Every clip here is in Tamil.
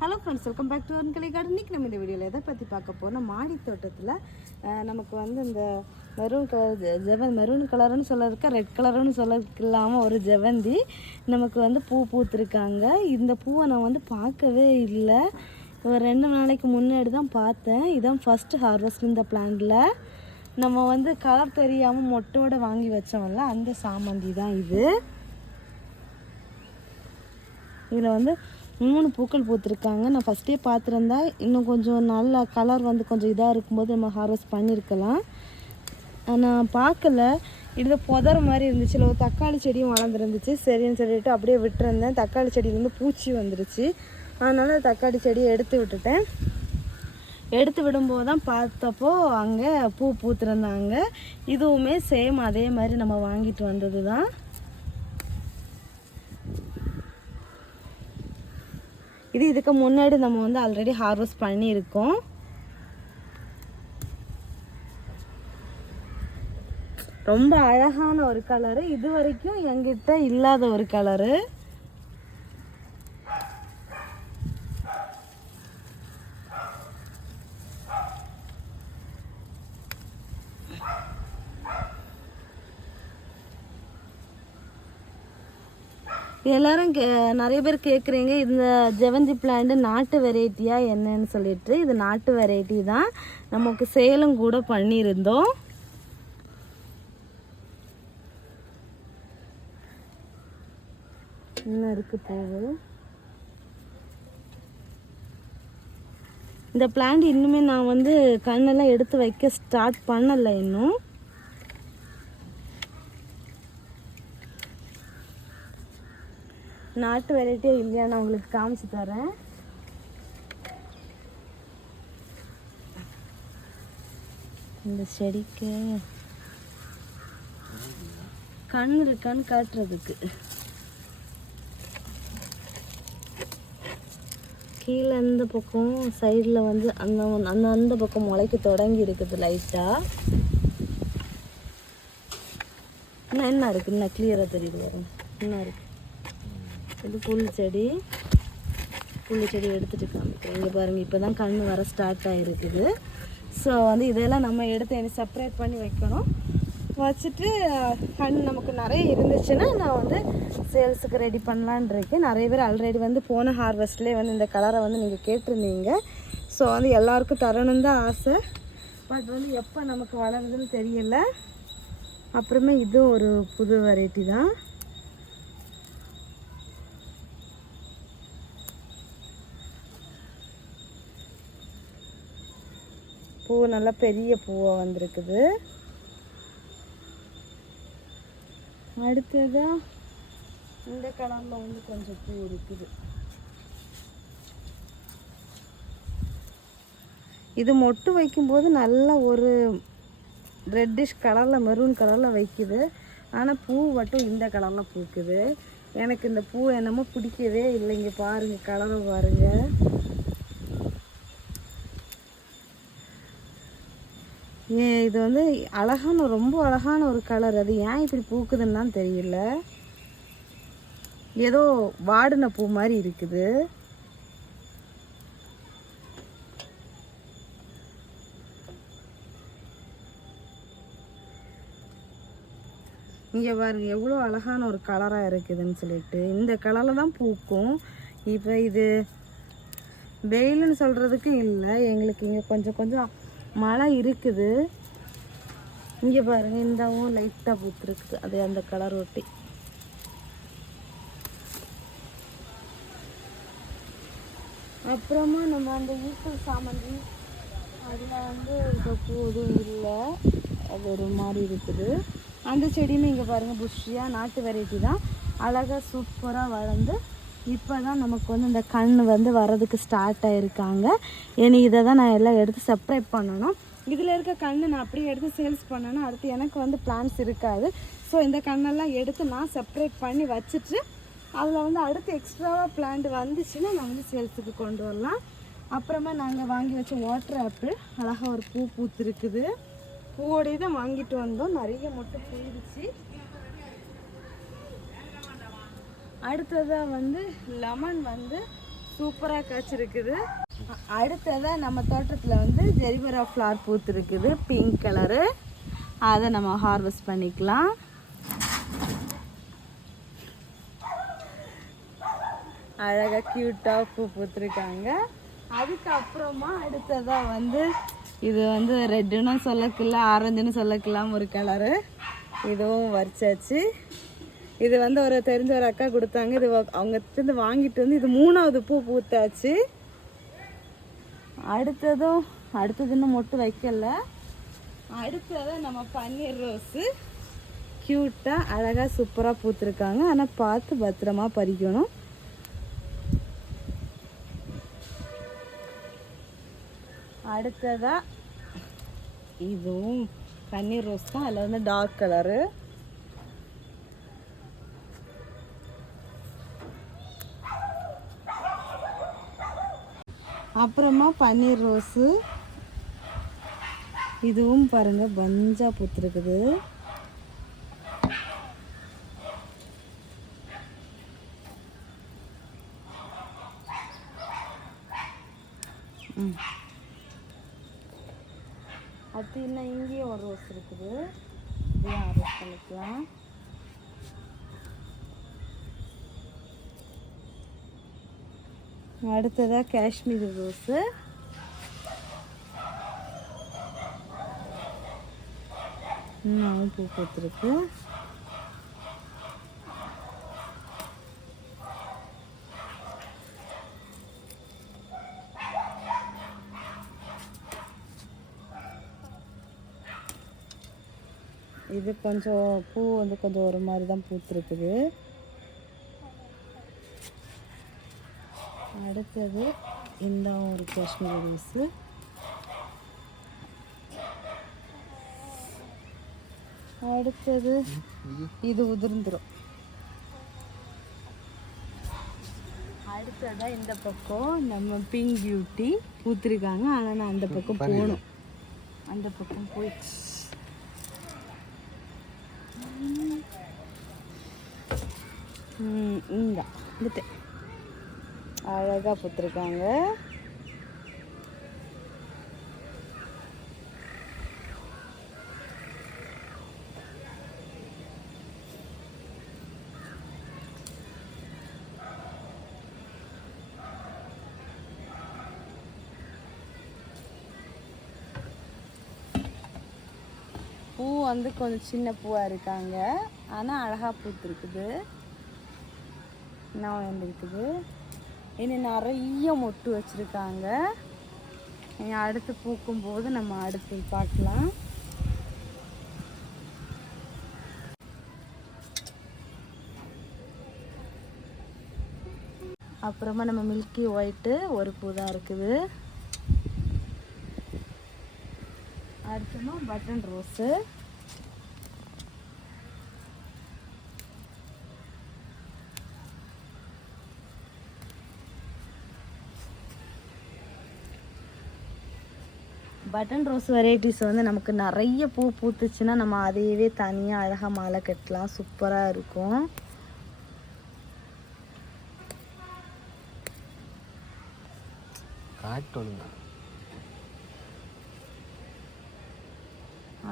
Hello friends, welcome back to அன்கலை கார்டன். இன்றைக்கி நம்ம இந்த வீடியோவில் எதை பற்றி பார்க்க போனால், மாடி தோட்டத்தில் நமக்கு வந்து இந்த மெரூன் கலர்னு சொல்லிருக்க, ரெட் கலருன்னு சொல்லிருக்கு இல்லாமல் ஒரு ஜெவந்தி நமக்கு வந்து பூ பூத்துருக்காங்க. இந்த பூவை நான் வந்து பார்க்கவே இல்லை, ஒரு 2 நாளைக்கு முன்னாடி தான் பார்த்தேன். இதுதான் ஃபஸ்ட்டு ஹார்வெஸ்ட் இந்த பிளான்ட்டில். நம்ம வந்து கலர் தெரியாமல் மொட்டோடு வாங்கி வச்சோம்ல, அந்த சாமந்தி தான் இது. இதில் வந்து 3 பூக்கள் பூத்துருக்காங்க. நான் ஃபஸ்ட்டே பார்த்துருந்தா இன்னும் கொஞ்சம் நல்ல கலர் வந்து கொஞ்சம் இதாக இருக்கும்போது நம்ம ஹார்வெஸ்ட் பண்ணியிருக்கலாம். நான் பார்க்கல, இது புதற மாதிரி இருந்துச்சு. இல்லை, ஒரு தக்காளி செடியும் வளர்ந்துருந்துச்சு. சரின்னு சொல்லிட்டு அப்படியே விட்டுருந்தேன். தக்காளி செடியிலேருந்து பூச்சி வந்துருச்சு, அதனால் தக்காளி செடியை எடுத்து விட்டுட்டேன். எடுத்து விடும்போது தான் பார்த்தப்போ அங்கே பூ பூத்துருந்தாங்க. இதுவுமே சேம் அதே மாதிரி நம்ம வாங்கிட்டு வந்தது தான். இதுக்கு முன்னாடி நம்ம வந்து ஆல்ரெடி ஹார்வெஸ்ட் பண்ணியிருக்கோம். ரொம்ப அழகான ஒரு கலரு, இது வரைக்கும் என்கிட்ட இல்லாத ஒரு கலரு. எல்லோரும் நிறைய பேர் கேட்குறீங்க, இந்த ஜெவந்தி பிளான்ட் நாட்டு வெரைட்டியா என்னன்னு சொல்லிட்டு. இது நாட்டு வெரைட்டி தான், நமக்கு சேலும் கூட பண்ணியிருந்தோம். இன்னும் இருக்குது பூவு. இந்த பிளான்ட் இன்னுமே நான் வந்து கண்ணெல்லாம் எடுத்து வைக்க ஸ்டார்ட் பண்ணலை இன்னும். நாட்டு வெரைட்டியே இல்லையா, நான் உங்களுக்கு காமிச்சு தரேன். இந்த செடிக்கு கண் இருக்கான்னு காட்டுறதுக்கு கீழே இந்த பக்கம் சைடில் வந்து அந்த பக்கம் முளைக்க தொடங்கி இருக்குது லைட்டாக. இன்னும் என்ன இருக்குது, இன்னும் கிளியராக தெரியுது வரும். இன்னும் இருக்குது. இது புல் செடி எடுத்துகிட்டு காமிக்கிறேன். இங்கே பாருங்கள், இப்போ தான் கண் வர ஸ்டார்ட் ஆகிருக்குது. ஸோ வந்து இதெல்லாம் நம்ம எடுத்து எனக்கு செப்பரேட் பண்ணி வைக்கணும். வச்சுட்டு கண் நமக்கு நிறைய இருந்துச்சுன்னா நான் வந்து சேல்ஸுக்கு ரெடி பண்ணலான் இருக்கேன். நிறைய பேர் ஆல்ரெடி வந்து போன ஹார்வெஸ்ட்லேயே வந்து இந்த கலரை வந்து நீங்கள் கேட்டிருந்தீங்க. ஸோ வந்து எல்லாருக்கும் தரணும் தான் ஆசை, பட் வந்து எப்போ நமக்கு வளருதுன்னு தெரியல. அப்புறமே இது ஒரு புது வெரைட்டி தான். பூ நல்லா பெரிய பூவாக வந்திருக்குது. அடுத்ததாக இந்த கலரில் வந்து கொஞ்சம் பூ இருக்குது. இது மொட்டு வைக்கும்போது நல்ல ஒரு ரெட்டிஷ் கலரில், மெரூன் கலரில் வைக்குது. ஆனால் பூ மட்டும் இந்த கலரில் பூக்குது. எனக்கு இந்த பூ என்னமோ பிடிக்கவே இல்லைங்க. பாருங்கள், கலரை பாருங்கள். இது வந்து அழகான, ரொம்ப அழகான ஒரு கலர். அது ஏன் இப்படி பூக்குதுன்னு தான் தெரியல. ஏதோ வாடின பூ மாதிரி இருக்குது. இங்கே பாருங்க எவ்வளோ அழகான ஒரு கலராக இருக்குதுன்னு சொல்லிட்டு. இந்த கலரில் தான் பூக்கும். இப்போ இது வெயில்னு சொல்கிறதுக்கு இல்லை, எங்களுக்கு இங்கே கொஞ்சம் கொஞ்சம் மழை இருக்குது. இங்கே பாருங்கள், இந்தவும் லைட்டாக பூத்துருக்குது, அதே அந்த கலர் ஒட்டி. அப்புறமா நம்ம அந்த ஈஸ்டர் சாமந்தி, அதில் வந்து இப்போ பூ எதுவும் இல்லை, அது ஒரு மாதிரி இருக்குது. அந்த செடியுமே இங்கே பாருங்கள், புஷ்ஷியாக நாட்டு வெரைட்டி தான். அழகாக சூப்பராக வளர்ந்து இப்போ தான் நமக்கு வந்து இந்த கண் வந்து வரதுக்கு ஸ்டார்ட் ஆகிருக்காங்க. இனி இதை தான் நான் எல்லாம் எடுத்து செப்பரேட் பண்ணணும். இதில் இருக்க கண் நான் அப்படியே எடுத்து சேல்ஸ் பண்ணணும். அடுத்து எனக்கு வந்து பிளான்ஸ் இருக்காது. ஸோ இந்த கண்ணெல்லாம் எடுத்து நான் செப்பரேட் பண்ணி வச்சுட்டு அதில் வந்து அடுத்து எக்ஸ்ட்ராவாக பிளான்ட் வந்துச்சுன்னா நான் வந்து சேல்ஸுக்கு கொண்டு வரலாம். அப்புறமா நாங்கள் வாங்கி வச்ச வாட்டர் ஆப்பிள் அழகாக ஒரு பூ பூத்துருக்குது. பூவோடையே தான் வாங்கிட்டு வந்தோம், நிறைய மொட்டை போயிடுச்சு. அடுத்ததாக வந்து லெமன் வந்து சூப்பராக காய்ச்சிருக்குது. அடுத்ததாக நம்ம தோட்டத்தில் வந்து ஜெரிபரா ஃப்ளார் பூத்துருக்குது, பிங்க் கலரு. அதை நம்ம ஹார்வெஸ்ட் பண்ணிக்கலாம். அழகாக க்யூட்டாக பூ பூத்துருக்காங்க. அதுக்கப்புறமா அடுத்ததாக வந்து இது வந்து ரெட்டுன்னு சொல்லக்கில்ல, ஆரஞ்சுன்னு சொல்லக்கலாம் ஒரு கலரு. இதுவும் வரிச்சாச்சு. இது வந்து ஒரு தெரிஞ்ச ஒரு அக்கா கொடுத்தாங்க. இது அவங்க வாங்கிட்டு வந்து இது 3வது பூ பூத்தாச்சு. அடுத்தது இன்னும் மொட்டு வைக்கல. அடுத்தது நம்ம பன்னீர் ரோஸு க்யூட்டாக அழகாக சூப்பராக பூத்துருக்காங்க. ஆனால் பார்த்து பத்திரமா பறிக்கணும். அடுத்ததா இதுவும் பன்னீர் ரோஸ் தான். அதில் வந்து டார்க் கலரு. அப்புறமா பன்னீர் ரோஸு இதுவும் பாருங்க பஞ்சா பூத்துருக்குது. அது இன்னும் இங்கேயும் ஒரு ரோஸ் இருக்குது. இதையும் ஹார்வெஸ்ட் பண்ணிக்கலாம். அடுத்ததாக காஷ்மீர் ரோஸு. இன்னும் பூ பூத்துருக்கு. இது கொஞ்சம் பூ வந்து கொஞ்சம் ஒரு மாதிரி தான் பூத்துருக்குது. அடுத்தது இந்த ஒரு காஷ்மீர் ரோஸு. அடுத்தது இது உதிர்ந்துடும். அடுத்ததாக இந்த பக்கம் நம்ம பிங்க் பியூட்டி பூத்திருக்காங்க. ஆனால் நான் அந்த பக்கம் போகணும். அந்த பக்கம் போயிடுச்சு. இங்கே வந்துட்டு அழகாக பூத்திருக்காங்க. பூ வந்து கொஞ்சம் சின்ன பூவாக இருக்காங்க. ஆனால் அழகாக பூத்துருக்குது. இன்னும் வந்துருக்குது. இன்னும் நிறைய மொட்டு வச்சுருக்காங்க. அடுத்து பூக்கும்போது நம்ம அடுத்து பார்க்கலாம். அப்புறமா நம்ம மில்கி ஒயிட்டு ஒரு பூ தான் இருக்குது. அடுத்தமா button rose. Button rose varieties வந்து நமக்கு நிறைய பூ பூத்துச்சுன்னா நம்ம அதையவே தனியாக அழகாக மாலை கட்டலாம். சூப்பராக இருக்கும்.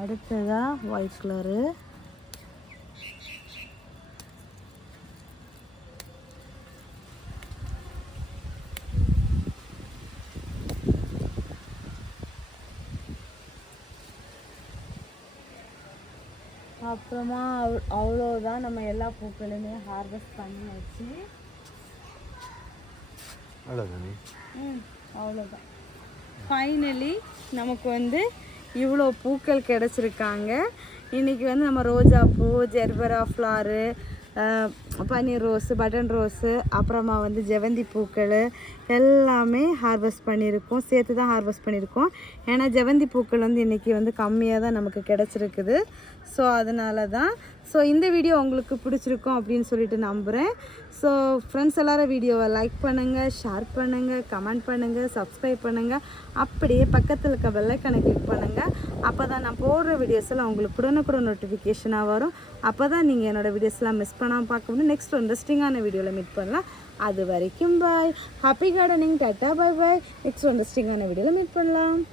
அடுத்ததா ஒயிட் கலரு. அப்புறமா அவ்வளோதான். நம்ம எல்லா பூக்களுமே ஹார்வெஸ்ட் பண்ணியாச்சு. அவ்வளோதான். ஃபைனலி நமக்கு வந்து இவ்வளோ பூக்கள் கிடச்சிருக்காங்க. இன்றைக்கி வந்து நம்ம ரோஜா பூ, ஜெர்பரா ஃப்ளாரு, பன்னீர் ரோஸு, பட்டன் ரோஸு, அப்புறமா வந்து ஜெவந்தி பூக்கள் எல்லாமே ஹார்வெஸ்ட் பண்ணியிருக்கோம். சேர்த்து தான் ஹார்வெஸ்ட் பண்ணியிருக்கோம். ஏன்னா ஜெவந்தி பூக்கள் வந்து இன்றைக்கி வந்து கம்மியாக தான் நமக்கு கிடச்சிருக்குது. ஸோ அதனால தான். ஸோ இந்த வீடியோ உங்களுக்கு பிடிச்சிருக்கும் அப்படின்னு சொல்லிட்டு நம்புகிறேன். ஸோ ஃப்ரெண்ட்ஸ் எல்லோரும் வீடியோவை லைக் பண்ணுங்கள், ஷேர் பண்ணுங்கள், கமெண்ட் பண்ணுங்கள், சப்ஸ்கிரைப் பண்ணுங்கள். அப்படியே பக்கத்தில் இருக்க பெல்லைக்கானை கிளிக் பண்ணுங்கள். அப்போ தான் நான் போடுற வீடியோஸ் எல்லாம் உங்களுக்கு உடனுக்குடன் நோட்டிஃபிகேஷனாக வரும். அப்போ தான் நீங்கள் என்னோடய வீடியோஸ்லாம் மிஸ் பண்ணாமல் பார்க்க முடியும். நெக்ஸ்ட் இன்ட்ரெஸ்டிங்கான வீடியோவில் மீட் பண்ணலாம். அது வரைக்கும் bye. Happy gardening. Tata, bye bye. Next இன்ட்ரெஸ்டிங்கான வீடியோவில் மீட் பண்ணலாம்.